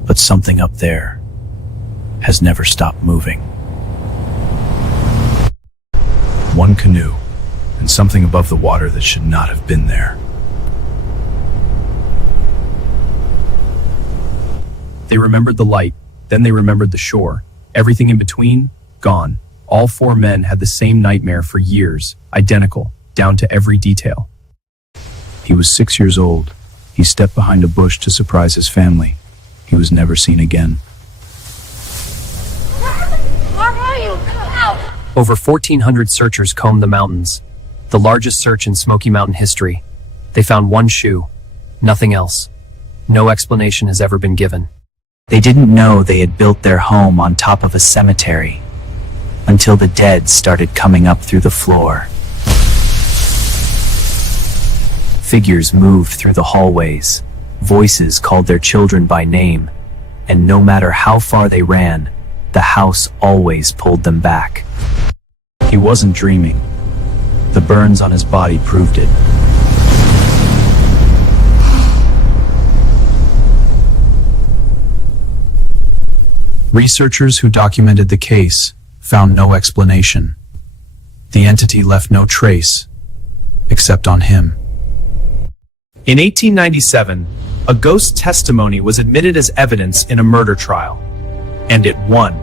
But something up there has never stopped moving. 1 canoe, and something above the water that should not have been there. They remembered the light, then they remembered the shore. Everything in between, gone. All 4 men had the same nightmare for years, identical, down to every detail. He was 6 years old. He stepped behind a bush to surprise his family. He was never seen again. Where are you? Out! Over 1,400 searchers combed the mountains, the largest search in Smoky Mountain history. They found one shoe, nothing else. No explanation has ever been given. They didn't know they had built their home on top of a cemetery until the dead started coming up through the floor. Figures moved through the hallways. Voices called their children by name, and no matter how far they ran, the house always pulled them back. He wasn't dreaming. The burns on his body proved it. Researchers who documented the case found no explanation. The entity left no trace, except on him. In 1897, a ghost testimony was admitted as evidence in a murder trial, and it won.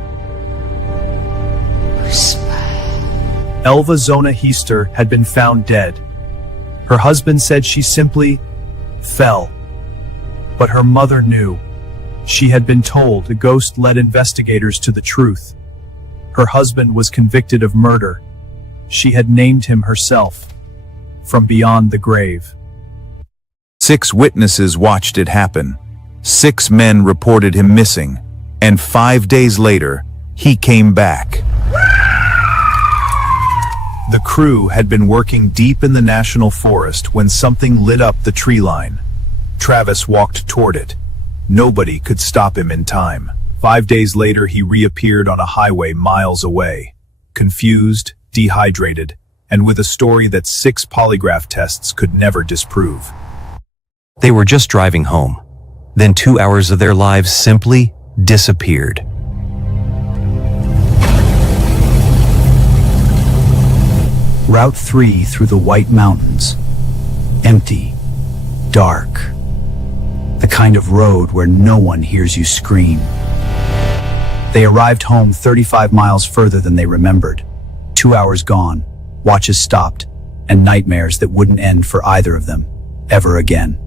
Elva Zona Heister had been found dead. Her husband said she simply fell, but her mother knew. She had been told the ghost led investigators to the truth. Her husband was convicted of murder. She had named him herself, from beyond the grave. 6 witnesses watched it happen. 6 men reported him missing, and 5 days later, he came back. The crew had been working deep in the national forest when something lit up the tree line. Travis walked toward it. Nobody could stop him in time. 5 days later, he reappeared on a highway miles away, confused, dehydrated, and with a story that 6 polygraph tests could never disprove. They were just driving home. Then 2 hours of their lives simply disappeared. Route 3 through the White Mountains. Empty. Dark. The kind of road where no one hears you scream. They arrived home 35 miles further than they remembered. 2 hours gone, watches stopped, and nightmares that wouldn't end for either of them, ever again.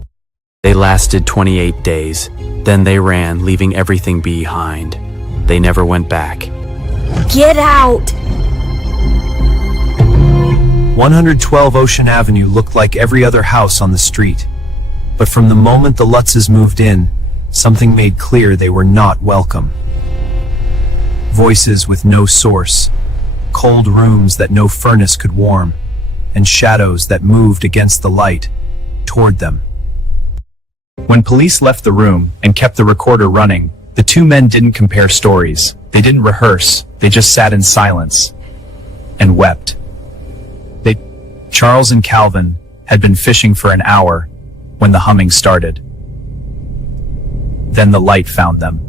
They lasted 28 days. Then they ran, leaving everything behind. They never went back. Get out! 112 Ocean Avenue looked like every other house on the street. But from the moment the Lutzes moved in, something made clear they were not welcome. Voices with no source, cold rooms that no furnace could warm, and shadows that moved against the light, toward them. When police left the room and kept the recorder running, the 2 men didn't compare stories. They didn't rehearse. They just sat in silence and wept. Charles and Calvin had been fishing for an hour when the humming started. Then the light found them.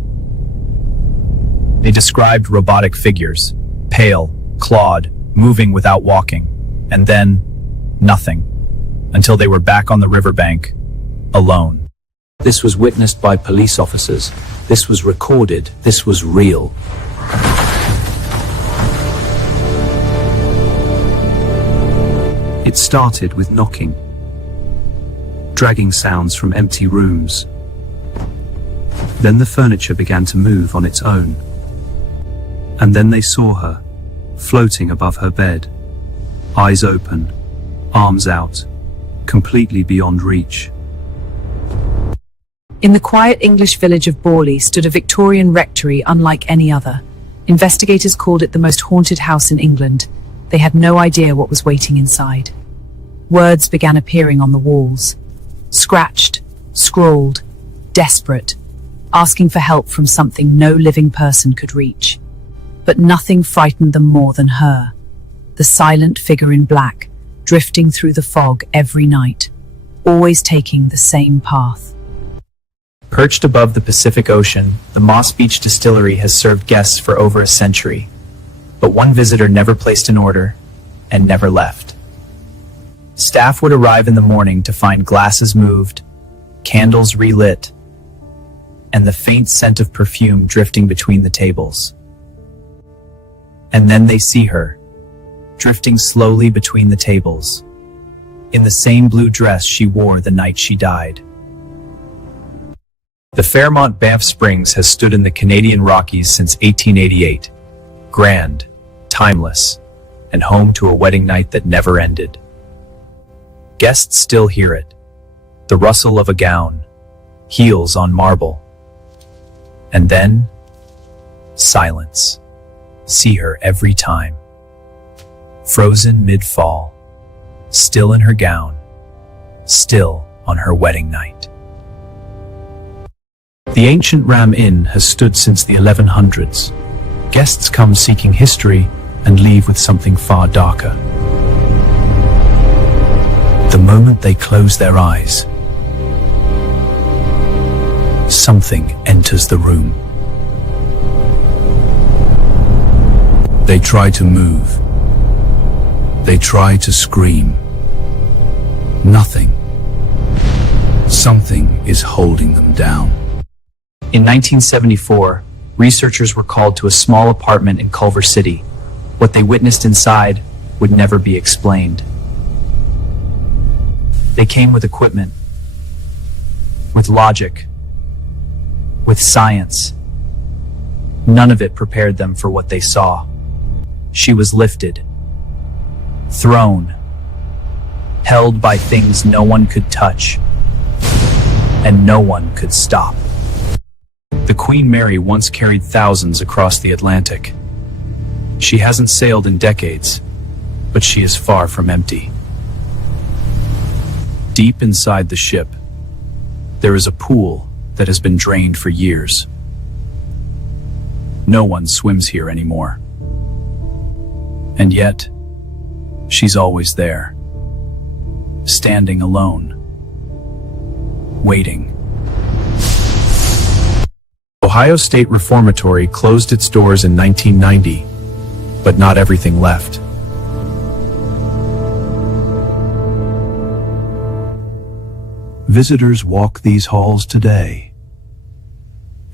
They described robotic figures, pale, clawed, moving without walking, and then nothing, until they were back on the riverbank, alone. This was witnessed by police officers. This was recorded. This was real. It started with knocking, dragging sounds from empty rooms. Then the furniture began to move on its own. And then they saw her, floating above her bed, eyes open, arms out, completely beyond reach. In the quiet English village of Borley stood a Victorian rectory unlike any other. Investigators called it the most haunted house in England. They had no idea what was waiting inside. Words began appearing on the walls. Scratched, scrawled, desperate, asking for help from something no living person could reach. But nothing frightened them more than her, the silent figure in black, drifting through the fog every night, always taking the same path. Perched above the Pacific Ocean, the Moss Beach Distillery has served guests for over a century. But one visitor never placed an order and never left. Staff would arrive in the morning to find glasses moved, candles relit, and the faint scent of perfume drifting between the tables. And then they see her, drifting slowly between the tables, in the same blue dress she wore the night she died. The Fairmont Banff Springs has stood in the Canadian Rockies since 1888. Grand, timeless, and home to a wedding night that never ended. Guests still hear it. The rustle of a gown, heels on marble. And then, silence. See her every time. Frozen mid-fall, still in her gown, still on her wedding night. The ancient Ram Inn has stood since the 1100s. Guests come seeking history and leave with something far darker. The moment they close their eyes, something enters the room. They try to move. They try to scream. Nothing. Something is holding them down. In 1974, researchers were called to a small apartment in Culver City. What they witnessed inside would never be explained. They came with equipment, with logic, with science. None of it prepared them for what they saw. She was lifted, thrown, held by things no one could touch, and no one could stop. The Queen Mary once carried thousands across the Atlantic. She hasn't sailed in decades, but she is far from empty. Deep inside the ship, there is a pool that has been drained for years. No one swims here anymore. And yet, she's always there, standing alone, waiting. Ohio State Reformatory closed its doors in 1990, but not everything left. Visitors walk these halls today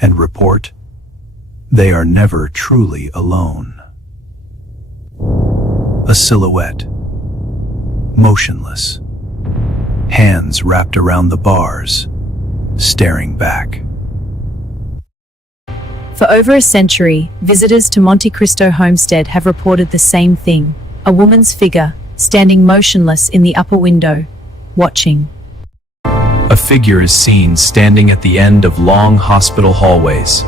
and report they are never truly alone. A silhouette, motionless, hands wrapped around the bars, staring back. For over a century, visitors to Monte Cristo Homestead have reported the same thing, a woman's figure, standing motionless in the upper window, watching. A figure is seen standing at the end of long hospital hallways.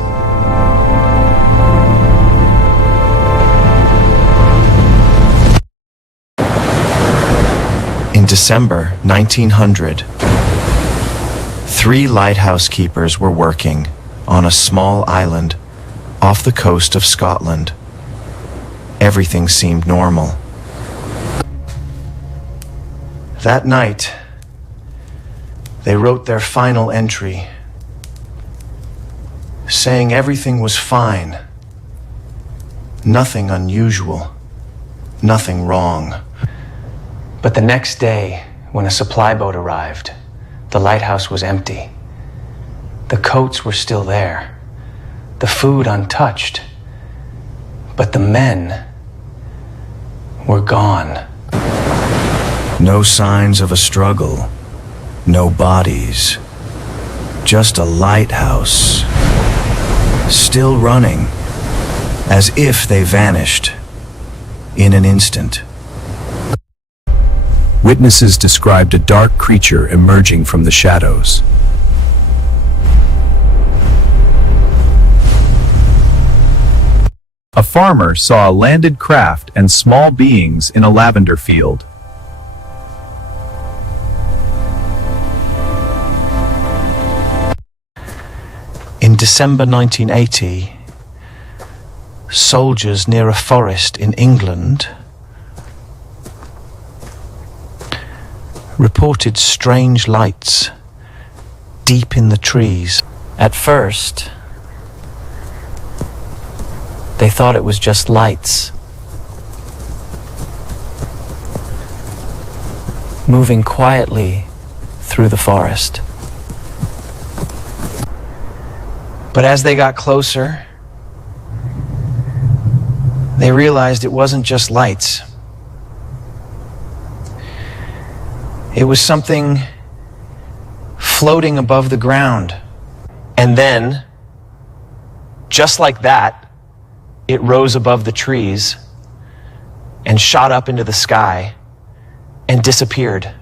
In December 1900, 3 lighthouse keepers were working on a small island off the coast of Scotland. Everything seemed normal. That night, they wrote their final entry, saying everything was fine, nothing unusual, nothing wrong. But the next day, when a supply boat arrived, the lighthouse was empty. The coats were still there, the food untouched, but the men were gone. No signs of a struggle, no bodies, just a lighthouse, still running, as if they vanished in an instant. Witnesses described a dark creature emerging from the shadows. A farmer saw a landed craft and small beings in a lavender field. In December 1980, soldiers near a forest in England reported strange lights deep in the trees. At first, they thought it was just lights moving quietly through the forest. But as they got closer, they realized it wasn't just lights. It was something floating above the ground, And then, just like that, it rose above the trees and shot up into the sky and disappeared.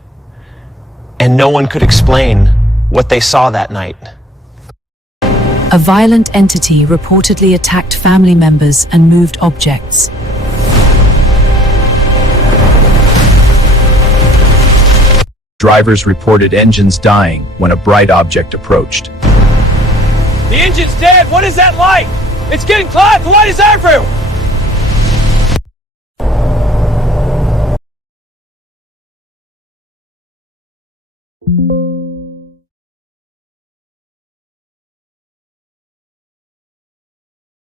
And no one could explain what they saw that night. A violent entity reportedly attacked family members and moved objects. Drivers reported engines dying when a bright object approached. The engine's dead! What is that light? It's getting caught! The light is everywhere!